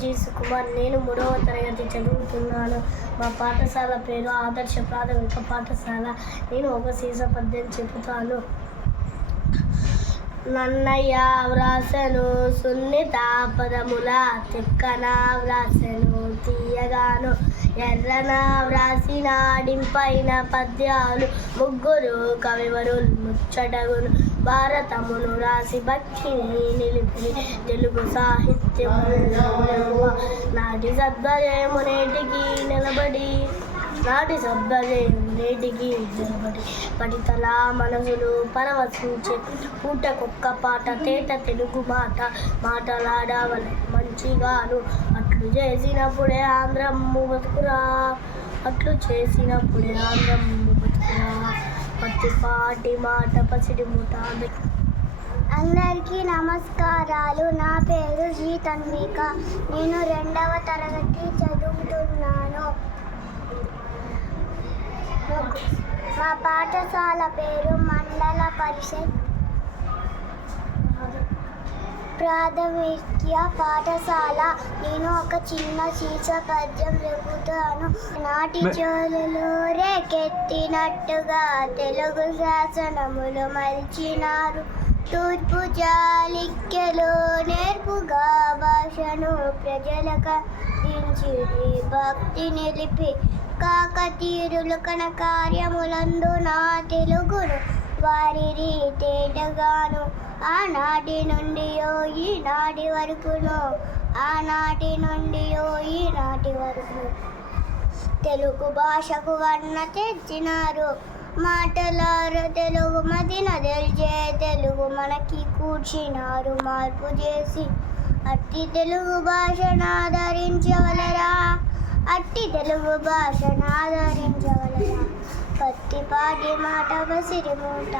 G Sukumar నేను మూడవ తరగతి చదువుతున్నాను. మా పాఠశాల పేరు ఆదర్శ ప్రాథమిక పాఠశాల. నేను ఒక సీస పద్యం చెబుతాను. నన్నయ్య వ్రాసెను సున్నిత పదముల తిక్కన వ్రాసెను తీయగాను ఎర్రన వ్రాసిన డింపైన పద్యాలు ముగ్గురు కవివరులు ముచ్చటగును. భారతమును రాసి భక్తిని నిలిపి తెలుగు సాహిత్యము నాటి సద్వజయము నేటికి నిలబడి నాటి సభ్యజయం నేటికి నిలబడి పడితల మనసులు పరవశించే పూటకొక్క పాట తేట తెలుగు మాట మాటలాడవల మంచిగాను. అట్లు చేసినప్పుడే ఆంధ్రమ్ము బతుకురా అట్లు చేసినప్పుడే ఆంధ్రమ్ము పాటి మాట పసిడి ముఠ అందరికీ నమస్కారాలు. నా పేరు జీ తన్విక నేను రెండవ తరగతి చదువుతున్నాను. మా పాఠశాల పేరు మండల పరిషత్. ప్రాథమిక పాఠశాల. నేను ఒక చిన్న సీస పద్యం చెబుతాను. నాటి చోళులు రేకెత్తినట్టుగా తెలుగు శాసనములు మలిచినారు. తూర్పు చాళుక్యులు నేర్పుగా భాషను ప్రజలకు దించి భక్తి నిలిపి కాకతీరులు కన కార్యములందు నా తెలుగును వారి తేటగాను ఆనాటి నుండి ఈనాటి వరకును. ఆనాటి నుండి ఈనాటి వరకు తెలుగు భాషకు వర్ణ తెచ్చినారు. మాటలారు తెలుగు మదిన తెలిచే తెలుగు మనకి కూర్చినారు. మార్పు చేసి అట్టి తెలుగు భాషను ఆదరించవలరా? అట్టి తెలుగు భాషను ఆదరించవలరా? పత్తిపాటి మాట సిరిమూట.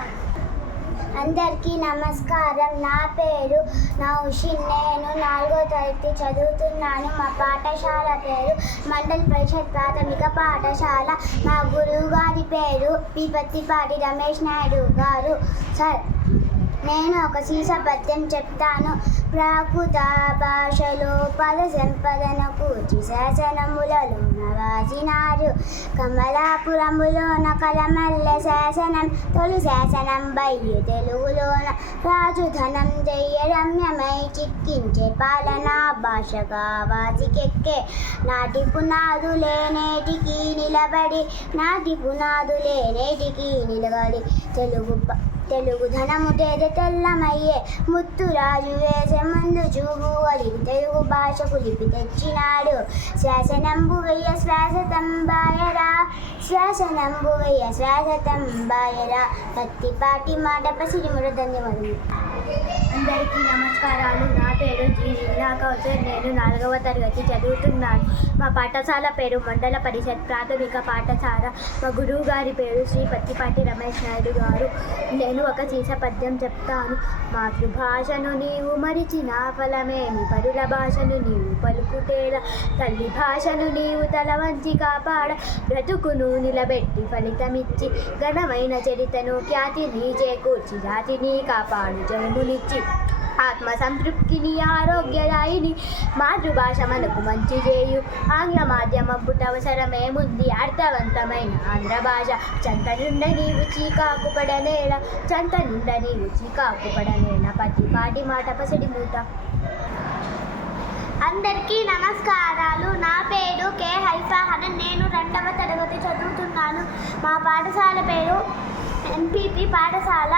అందరికీ నమస్కారం. నా పేరు నౌషిన్ నేను నాలుగో తరగతి చదువుతున్నాను. మా పాఠశాల పేరు మండల్ పరిషత్ ప్రాథమిక పాఠశాల. మా గురువు గారి పేరు పిపత్తిపాటి రమేష్ నాయుడు గారు. సార్ నేను ఒక సీస పద్యం చెప్తాను. ప్రాకృత భాషలో పద సంపదను కూర్చి శాసనములలో నవాసినారు. కమలాపురములోన కలమల్ల శాసనం తొలి శాసనం బయ్యు తెలుగులోన రాజు ధనం జయ రమ్యమై చిక్కించే పాలనా భాషగా వాసికెక్కే. నాటి పునాదులే నేటికి నిలబడి నాటి పునాదులే నేటికి నిలబడి తెలుగు తెలుగు ధనము తెల్లమయ్యే ముత్తురాజు వేసే ముందు చూపు అడిగి తెలుగు భాషకు లిపి తెచ్చినాడు. శ్వాసనంబు వెయ్య శ్వాస తంబాయరా శ్వాసనంబు వెయ్య శ్వాస తంబాయరా పత్తిపాటి మాట పసిరిముడు ధన్యవాదములు అందరికీ నమస్కారాలు. నా పేరు జి. జిల్లా కౌసర్ నేను నాలుగవ తరగతి చదువుతున్నాను. మా పాఠశాల పేరు మండల పరిషత్. ప్రాథమిక పాఠశాల. మా గురువు గారి పేరు శ్రీ పత్తిపాటి రమేష్ నాయుడు గారు. నేను ఒక సీస పద్యం చెప్తాను. మాతృభాషను నీవు మరిచిన ఫలమేమి? పరుల భాషను నీవు పలుకుటేల? తల్లి భాషను నీవు తల వంచి కాపాడ? బ్రతుకును నిలబెట్టి ఫలితమిచ్చి ఘనమైన చరితను ఖ్యాతిని చేకూర్చి జాతిని కాపాడు జయమునిచ్చి ఆత్మ సంతృప్తిని ఆరోగ్యదాయిని. మాతృభాష మనకు మంచి చేయు. ఆంగ్ల మాధ్యమం పుట్టవసరమేముంది అర్థవంతమైన ఆంధ్ర భాష. చంత నిండ నీవు చీకాకు పడనేల చంత నిండ నీవు చీకాకు పడనేల పతి పాటి మాట పసిడి మూట అందరికీ నమస్కారాలు. నా పేరు కే హైఫాహనన్ నేను రెండవ తరగతి చదువుతున్నాను. మా పాఠశాల పేరు ఎంపీపీ పాఠశాల.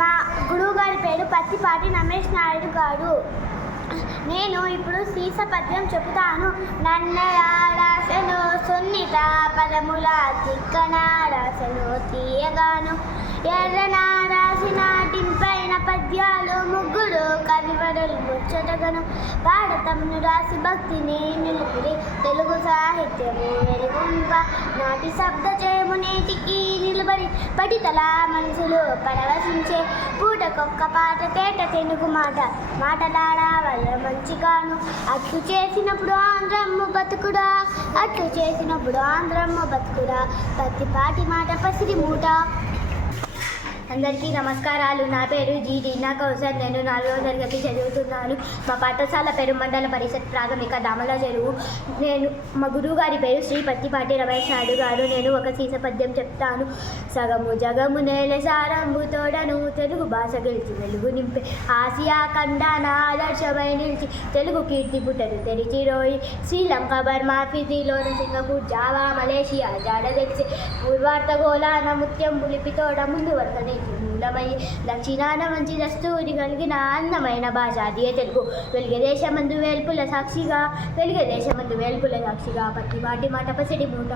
మా గురువు గారి పేరు పత్తిపాటి రమేష్ నాయుడు గారు. నేను ఇప్పుడు సీస పద్యం చెబుతాను. నన్నరాసను సున్నిత పదముల చిక్కన రాసను తీయగాను. ఎర్రన రాసిన టింపైన పద్యాలు ముగ్గురు కవివరులు ముచ్చటగను భారతమును రాసి భక్తిని నిలిపిరి. తెలుగు సాహిత్యము వెలుగుంప. నాటి శబ్ద జయము నేటికి నిలబడి పడితల మనసులు పరవశించే పూటకొక్క పాట తేట తెలుగు మాట. మాటలాడా వల్ల మంచిగాను. అట్లు చేసినప్పుడు ఆంధ్రమ్మ బతుకుడా. అట్లు చేసినప్పుడు ఆంధ్రమ్మ బతుకుడా. పత్తిపాటి మాట పసిరి మూట. అందరికీ నమస్కారాలు. నా పేరు జి. డీనా కౌసర్. నేను నాలుగవ తరగతి చదువుతున్నాను. మా పాఠశాల పేరు మండల పరిషత్ ప్రాథమిక దామల చెరువు. నేను మా గురువు గారి పేరు శ్రీ పత్తిపాటి రమేష్ నాయుడు గారు. నేను ఒక సీస పద్యం చెప్తాను. సగము జగము నేల సారంబు తోడను తెలుగు భాష గెలిచి వెలుగు నింపే. ఆసియా ఖండాన ఆదర్శమై నిలిచి తెలుగు కీర్తి పుట్టను తెరిచి రోయి శ్రీలంక బర్మా ఫిజీలోని సింగపూర్ జావా మలేషియా జాడ తెలిసి పూర్వార్త గోళాన ముత్యం పులిపితోడ ముందు వరుస అందమై దక్షిణాన మంచి దస్తూరి కలిగిన అందమైన భాష అదే తెలుగు? వెలుగదేశమందు వేల్పుల సాక్షిగా వెలుగదేశమందు వేల్పుల సాక్షిగా పత్తి వాటి మాట పసిడి మూట.